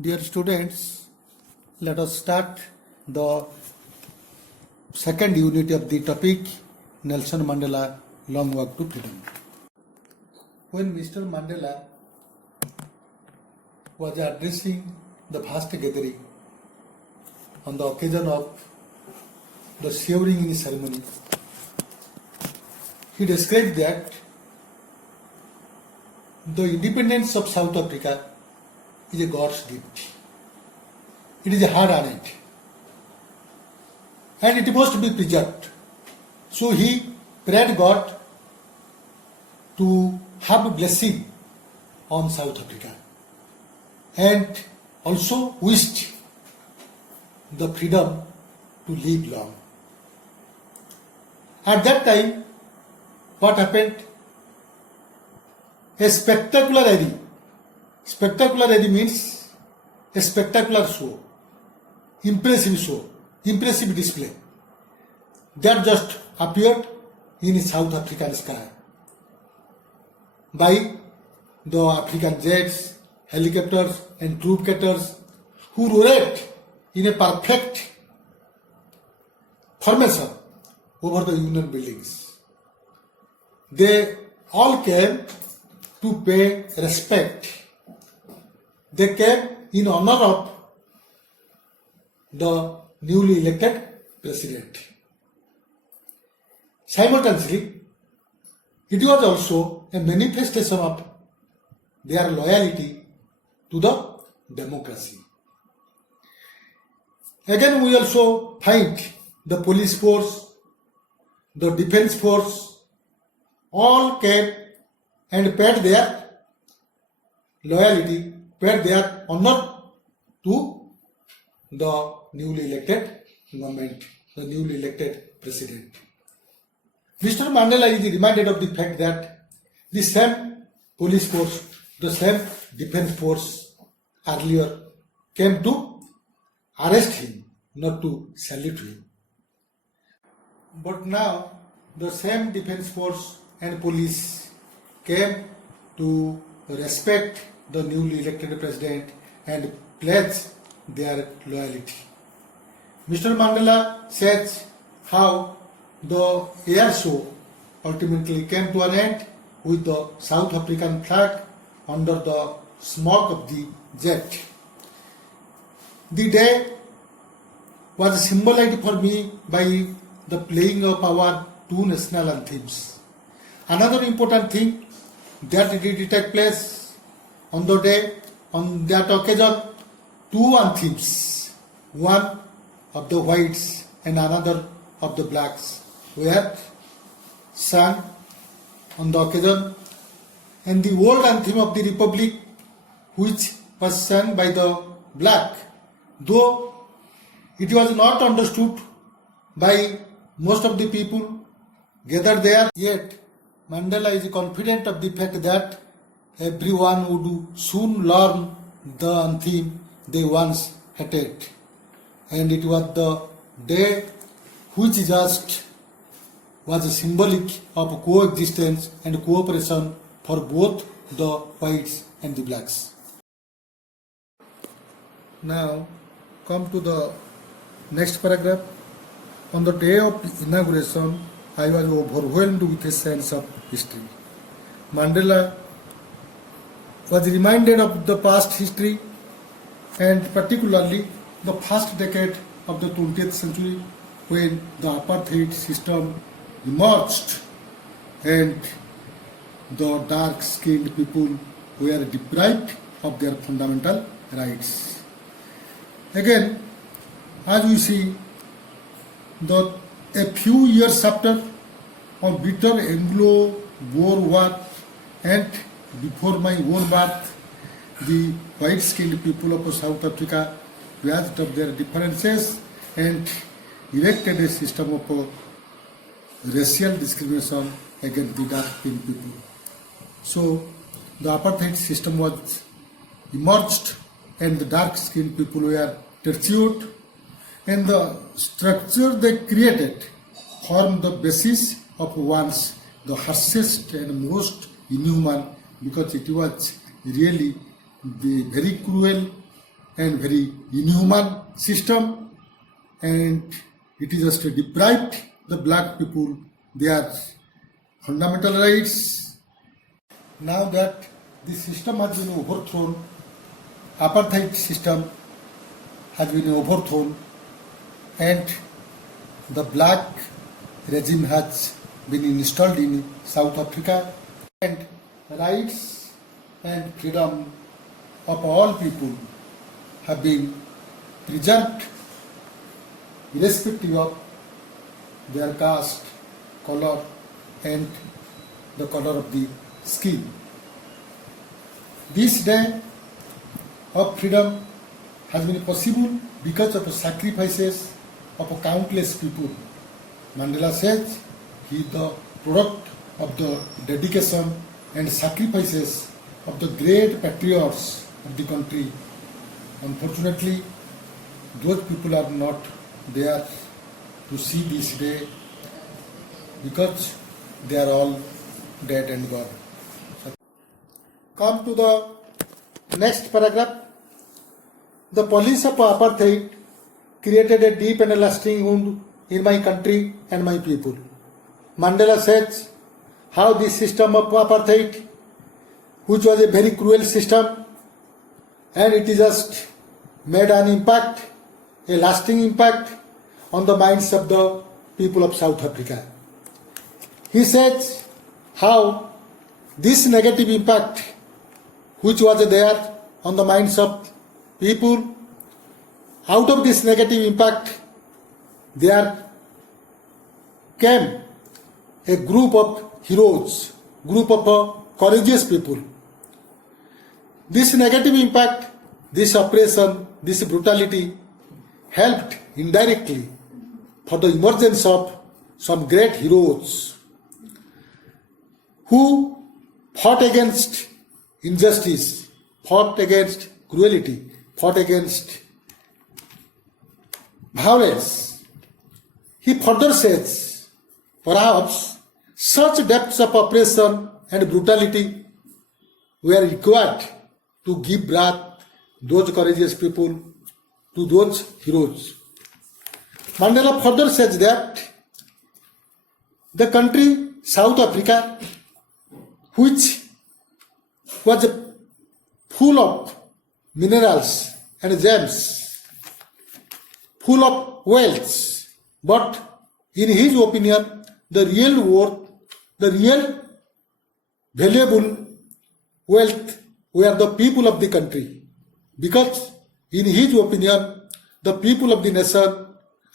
Dear students, let us start the second unit of the topic Nelson Mandela Long Walk to Freedom. When Mr. Mandela was addressing the vast gathering on the occasion of the swearing-in ceremony, he described that the independence of South Africa is a God's gift. It is hard earned and it must be preserved. So he prayed God to have a blessing on South Africa and also wished the freedom to live long. At that time, what happened? A spectacular rally. Spectacular rally means a spectacular show, impressive display that just appeared in South African sky by the African jets, helicopters and troop carriers who roared in a perfect formation over the Union buildings. They all came to pay respect. They came in honor of the newly elected president. Simultaneously, it was also a manifestation of their loyalty to the democracy. Again, we also find the police force, the defense force, all came and paid their loyalty, paid their honor to the newly elected government, the newly elected president. Mr. Mandela is reminded of the fact that the same police force, the same defense force earlier came to arrest him, not to salute him. But now the same defense force and police came to respect the newly elected president and pledge their loyalty. Mr. Mandela says how the air show ultimately came to an end with the South African flag under the smoke of the jet. The day was symbolized for me by the playing of our two national anthems. Another important thing that did take place on the day, on that occasion, two anthems, one of the whites and another of the blacks, were sung on the occasion, and the old anthem of the Republic, which was sung by the black, though it was not understood by most of the people gathered there, yet Mandela is confident of the fact that everyone would soon learn the anthem they once hated. And it was the day which just was symbolic of coexistence and cooperation for both the whites and the blacks. Now come to the next paragraph. On the day of inauguration, I was overwhelmed with a sense of history. Mandela was reminded of the past history and particularly the first decade of the 20th century when the apartheid system emerged and the dark-skinned people were deprived of their fundamental rights. Again, as we see, a few years after a bitter Anglo-Boer war and before my own birth, the white-skinned people of South Africa raised up their differences and erected a system of racial discrimination against the dark-skinned people. So the apartheid system was emerged and the dark-skinned people were tortured, and the structure they created formed the basis of once the harshest and most inhuman, because it was really the very cruel and very inhuman system, and it is just deprived the black people their fundamental rights. Now that the system has been overthrown, apartheid system has been overthrown, and the black regime has been installed in South Africa, and rights and freedom of all people have been preserved irrespective of their caste, color, and the color of the skin. This day of freedom has been possible because of the sacrifices of countless people. Mandela says he is the product of the dedication and sacrifices of the great patriots of the country. Unfortunately, those people are not there to see this day because they are all dead and gone. Come to the next paragraph. The policy of apartheid created a deep and lasting wound in my country and my people. Mandela says how this system of apartheid, which was a very cruel system, and it is just made an impact, a lasting impact on the minds of the people of South Africa. He says how this negative impact which was there on the minds of people, out of this negative impact there came a group of heroes, group of courageous people. This negative impact, this oppression, this brutality helped indirectly for the emergence of some great heroes who fought against injustice, fought against cruelty, fought against violence. He further says, perhaps such depths of oppression and brutality were required to give birth those courageous people, to those heroes. Mandela further says that the country South Africa, which was full of minerals and gems, full of wealth, but in his opinion, the real worth, the real valuable wealth were the people of the country. Because in his opinion, the people of the nation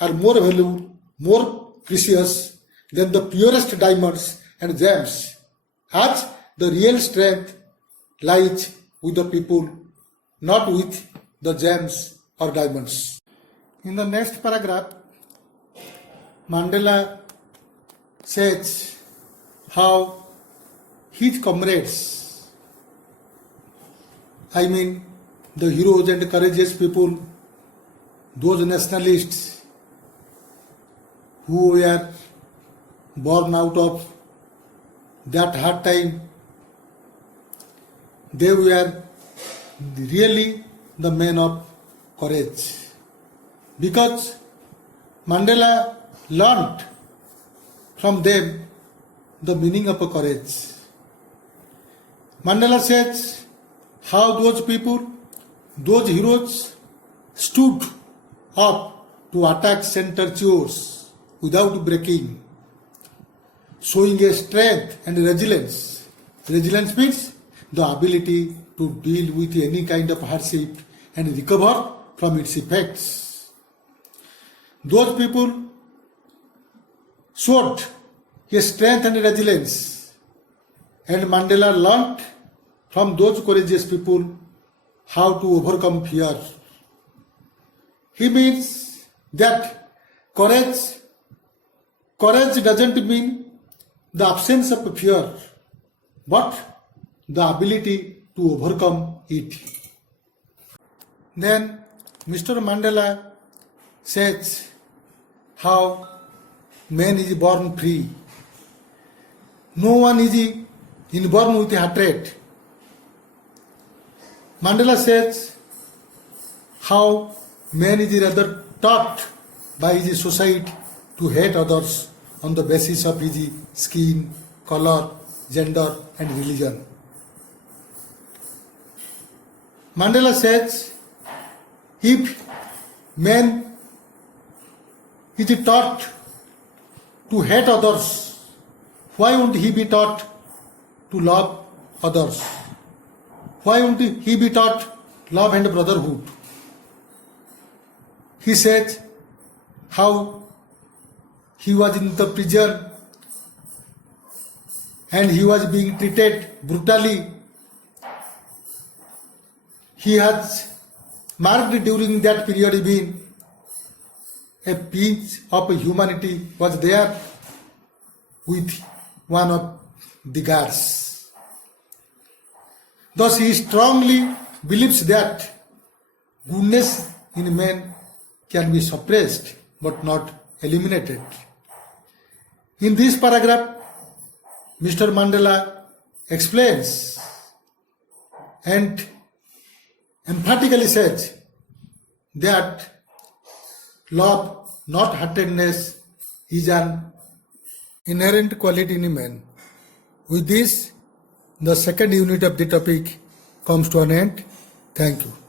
are more valuable, more precious than the purest diamonds and gems, as the real strength lies with the people, not with the gems or diamonds. In the next paragraph, Mandela says how his comrades, I mean the heroes and courageous people, those nationalists who were born out of that hard time, they were really the men of courage. Because Mandela learned from them the meaning of courage. Mandela says how those people, those heroes stood up to attack censors without breaking, showing a strength and resilience. Resilience means the ability to deal with any kind of hardship and recover from its effects. Those people showed a strength and resilience, and Mandela learned from those courageous people how to overcome fear. He means that courage doesn't mean the absence of fear, but the ability to overcome it. Then Mr. Mandela says how man is born free. No one is inborn with hatred. Mandela says how man is rather taught by his society to hate others on the basis of his skin, color, gender, and religion. Mandela says, if man is taught to hate others, why won't he be taught to love others? Why won't he be taught love and brotherhood? He says how he was in the prison and he was being treated brutally. He has marked during that period even a piece of humanity was there with one of the guards. Thus he strongly believes that goodness in man can be suppressed but not eliminated. In this paragraph, Mr. Mandela explains and emphatically says that love, not heartedness, is an inherent quality in man. With this, the second unit of the topic comes to an end. Thank you.